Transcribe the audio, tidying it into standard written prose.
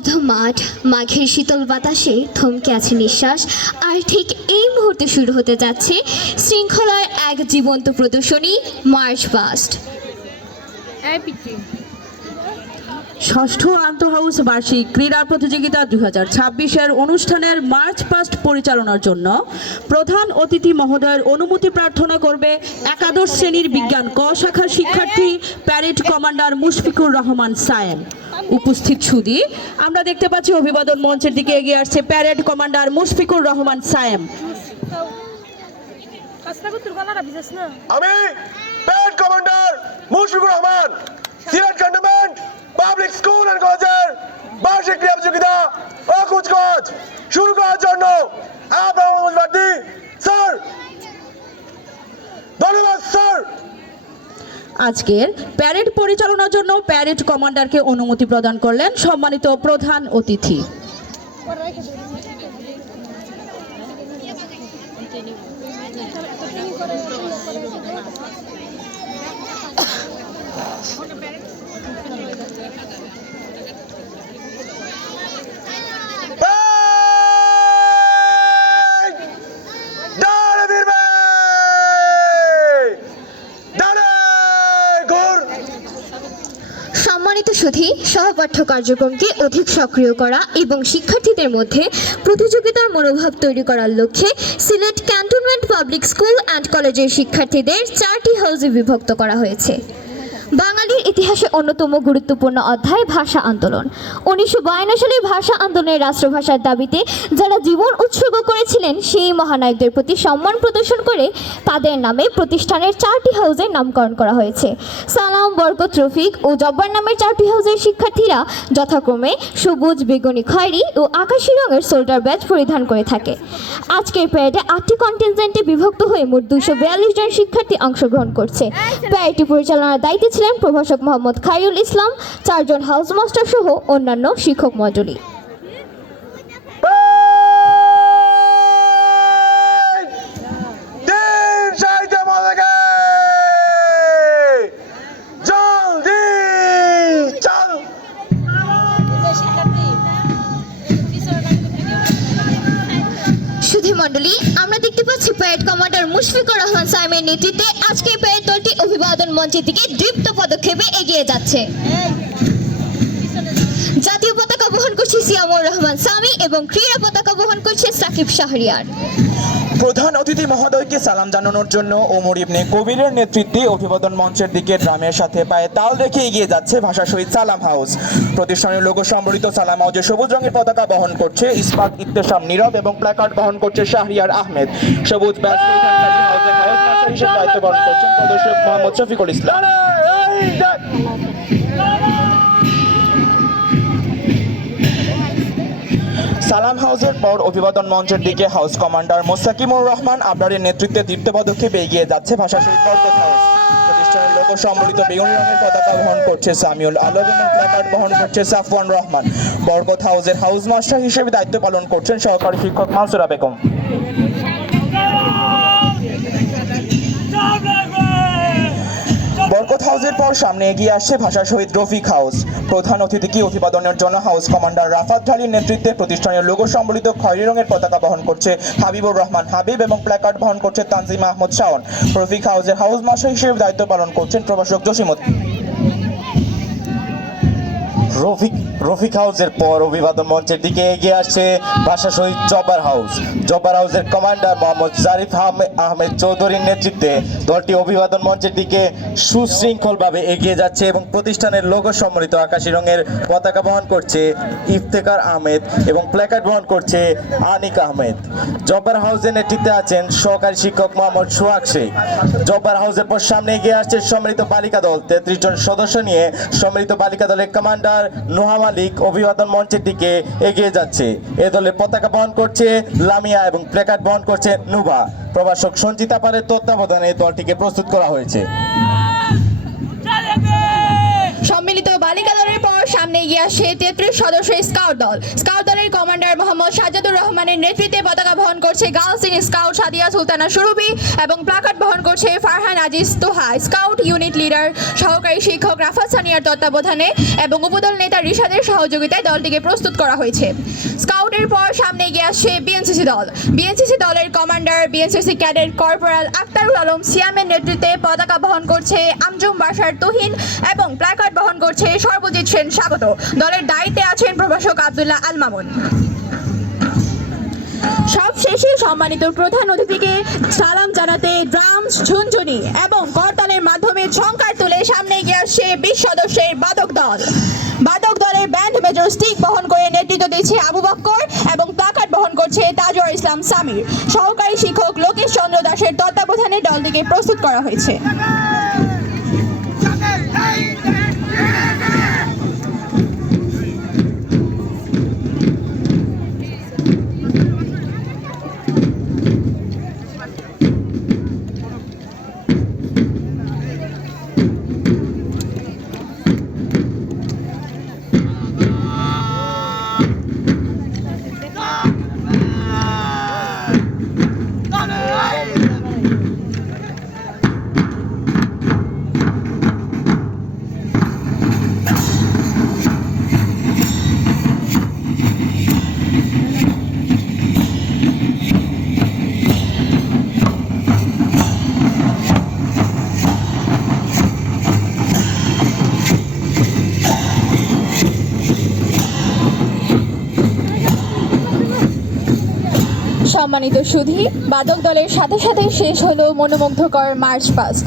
স্তব্ধ মাঠ, মাঘের শীতল বাতাসে থমকে আছে নিঃশ্বাস। আর ঠিক এই মুহূর্তে শুরু হতে যাচ্ছে শৃঙ্খলার এক জীবন্ত প্রদর্শনী, মার্চ পাস্ট। ষষ্ঠ আন্তঃহাউস বার্ষিক ক্রীড়া প্রতিযোগিতা 2026-এর অনুষ্ঠানের মার্চ পাস্ট পরিচালনার জন্য প্রধান অতিথি মহোদয়ের অনুমতি প্রার্থনা করবে একাদশ শ্রেণীর বিজ্ঞান ক শাখার শিক্ষার্থী প্যারেড কমান্ডার মুশফিকুর রহমান সায়েম। উপস্থিত সুধী, আমরা দেখতে পাচ্ছি অভিবাদন মঞ্চের দিকে এগিয়ে আসছে প্যারেড কমান্ডার মুশফিকুর রহমান সায়েম। আমি parade commander Mushfiqur Rahman Sylhet cantonment public school and কলেজের বার্ষিক ক্রীড়া প্রতিযোগিতা ও কুচকাওয়াজ শুরু করার জন্য আপনার অনুমতি স্যার। ধন্যবাদ স্যার। আজকের প্যারেড পরিচালনার জন্য প্যারেড কমান্ডারকে অনুমতি প্রদান করলেন সম্মানিত প্রধান অতিথি। সম্মানিত সুধী, সহপাঠ্য কার্যক্রমকে অধিক সক্রিয় করা এবং শিক্ষার্থীদের মধ্যে প্রতিযোগিতার মনোভাব তৈরি করার লক্ষ্যে Sylhet cantonment public school and কলেজের শিক্ষার্থীদের 4টি হাউজে বিভক্ত করা হয়েছে। বাঙালির ইতিহাসে অন্যতম গুরুত্বপূর্ণ অধ্যায় ভাষা আন্দোলন। 1952 সালে ভাষা আন্দোলনের রাষ্ট্রভাষার দাবিতে যারা জীবন উৎসর্গ করেছিলেন সেই মহানায়কদের প্রতি সম্মান প্রদর্শন করে তাদের নামে প্রতিষ্ঠানের 4টি হাউজের নামকরণ করা হয়েছে। সালাম, বরকত, রফিক ও জব্বার নামের 4টি হাউজের শিক্ষার্থীরা যথাক্রমে সবুজ, বেগুনি, খয়েরি ও আকাশি রঙের সোল্ডার ব্যাজ পরিধান করে থাকে। আজকের প্যারেডে 8টি কন্টিনজেন্টে বিভক্ত হয়ে মোট 242 জন শিক্ষার্থী অংশগ্রহণ করছে। প্যারেডটি পরিচালনার দায়িত্বে ছিলেন প্রভাষক মোহাম্মদ খায়রুল ইসলাম, 4 জন হাউস মাস্টার সহ অন্যান্য শিক্ষক মণ্ডলী। মণ্ডলী, আমরা দেখতে পাচ্ছি প্যারেড কমান্ডার মুশফিকুর রহমান সায়েমের নেতৃত্বে আজকের প্যারেড দলটি অভিবাদন মঞ্চের দিকে দ্রুত পদক্ষেপে এগিয়ে যাচ্ছে। জাতীয় পতাকা বহন করছে সিয়ামুর রহমান সামি এবং ক্রীড়া পতাকা বহন করছে সাকিব শাহরিয়ার। প্রধান অতিথি মহোদয়কে সালাম জানানোর জন্য ওমর ইবনে কবিরের নেতৃত্বে অভিবাদন মঞ্চের দিকে ড্রামের সাথে পায়ে তাল রেখে এগিয়ে যাচ্ছে ভাষা শহীদ সালাম হাউস। প্রতিষ্ঠানের লোগো সম্বলিত সালাম হাউসে সবুজ রঙের পতাকা বহন করছে ইসফাক ইত্তেশাম নীরব এবং প্ল্যাকার্ড বহন করছে শাহরিয়ার আহমেদ। সবুজ ব্যাজ পরিধানকারী হাউসের হাউস মাস্টার হিসেবে দায়িত্ব পালন করছেন প্রদর্শক মোহাম্মদ শফিকুল ইসলাম। সালাম হাউসের পর অভিবাদন মঞ্চের দিকে হাউস কমান্ডার মোস্তাকিমুর রহমান আবরারের নেতৃত্বে দীপ্ত পদক্ষেপে এগিয়ে যাচ্ছে ভাষা শহীদ বরকত হাউস। প্রতিষ্ঠানের লোগো সম্বলিত বেগুনি রঙের পতাকা বহন করছে সামিউল আলম এবং প্ল্যাকার্ড বহন করছে সাফওয়ান রহমান। বরকত হাউসের হাউস মাস্টার হিসেবে দায়িত্ব পালন করছেন সহকারী শিক্ষক মানসুরা বেগম। বরকত হাউসের পর সামনে এগিয়ে আসছে ভাষা শহীদ রফিক হাউস। প্রধান অতিথিকে অভিবাদনের জন্য হাউস কমান্ডার রাফাত ঢালির নেতৃত্বে প্রতিষ্ঠানের লোগো সম্বলিত খয়েরি রঙের পতাকা বহন করছে হাবিবুর রহমান হাবিব এবং প্ল্যাকার্ড বহন করছে তানজিমা আহমদ শাওন। রফিক হাউসের হাউস মাস্টার হিসেবে দায়িত্ব পালন করছেন প্রভাষক জসিমউদ্দিন। রফিক হাউসের পর অভিবাদন মঞ্চের দিকে এগিয়ে আসছে ভাষা শহীদ জব্বার হাউস। জব্বার হাউসের কমান্ডার মোহাম্মদ জারিফ আহমেদ চৌধুরীর নেতৃত্বে দলটি অভিবাদন মঞ্চের দিকে সুশৃঙ্খলভাবে এগিয়ে যাচ্ছে এবং প্রতিষ্ঠানের লোগো সম্বলিত আকাশি রঙের পতাকা বহন করছে ইফতেখার আহমেদ এবং প্ল্যাকার্ড বহন করছে আনিক আহমেদ। জব্বার হাউসের নেতৃত্বে আছেন সহকারী শিক্ষক মোহাম্মদ সোহাগ শেখ। জব্বার হাউসের পর সামনে এগিয়ে আসছে সম্মিলিত বালিকা দল। 33 জন সদস্য নিয়ে সম্মিলিত বালিকা দলের কমান্ডার নোহা মালিক অভিবাদন মঞ্চের দিকে এগিয়ে যাচ্ছে। এ দলের পতাকা বহন করছে লামিয়া এবং প্ল্যাকার্ড বহন করছে নুভা। প্রভাষক সঞ্চিতা পালের তত্ত্বাবধানে দলটিকে প্রস্তুত করা হয়েছে। সম্মিলিত বালিকা দলের পর সামনে সামনে এগিয়ে আসে 33 সদস্যের স্কাউট দল। স্কাউট দলের কমান্ডার মোহাম্মদ সাজ্জাদুর রহমানের নেতৃত্বে পতাকা বহন করছে girls in scout Sadia Sultana Surabhi এবং প্লাকার্ড বহন করছে Farhan Aziz Toha. Scout unit leader সহকারী শিক্ষক রাফাত সানিয়ার তত্ত্বাবধানে এবং উপদল নেতা রিশাদের সহযোগিতায় দলটিকে প্রস্তুত করা হয়েছে। স্কাউটের পর সামনে এগিয়ে আসছে বিএনসিসি দল। বিএনসিসি দলের commander BNCC cadet corporal Aktarul Alam সিয়ামের নেতৃত্বে পতাকা বহন করছে আমজুম বাশার তুহিন এবং প্ল্যাকার্ড বহন করছে সর্বজিৎ সেন স্বাগত। দলের দায়িত্বে আছেন প্রভাষক আব্দুল্লাহ আল মামুন। সবশেষে সম্মানিত প্রধান অতিথিকে সালাম জানাতে ড্রামস, ঝুনঝুনি এবং করতালের মাধ্যমে ঝংকার তুলে সামনে এগিয়ে আসছে 20 সদস্যের বাদক দল। বাদক দলের ব্যান্ড মেজর স্টিক বহন করে নেতৃত্ব দিচ্ছে আবু বক্কর এবং প্লাকার্ড বহন করছে তাজওয়ার ইসলাম সামির। সহকারী শিক্ষক লোকেশ চন্দ্র দাসের তত্ত্বাবধানে দলটিকে প্রস্তুত করা হয়েছে। সম্মানিত সুধী, বাদক দলের সাথে সাথে শেষ হলো মনোমুগ্ধকর মার্চ পাস্ট।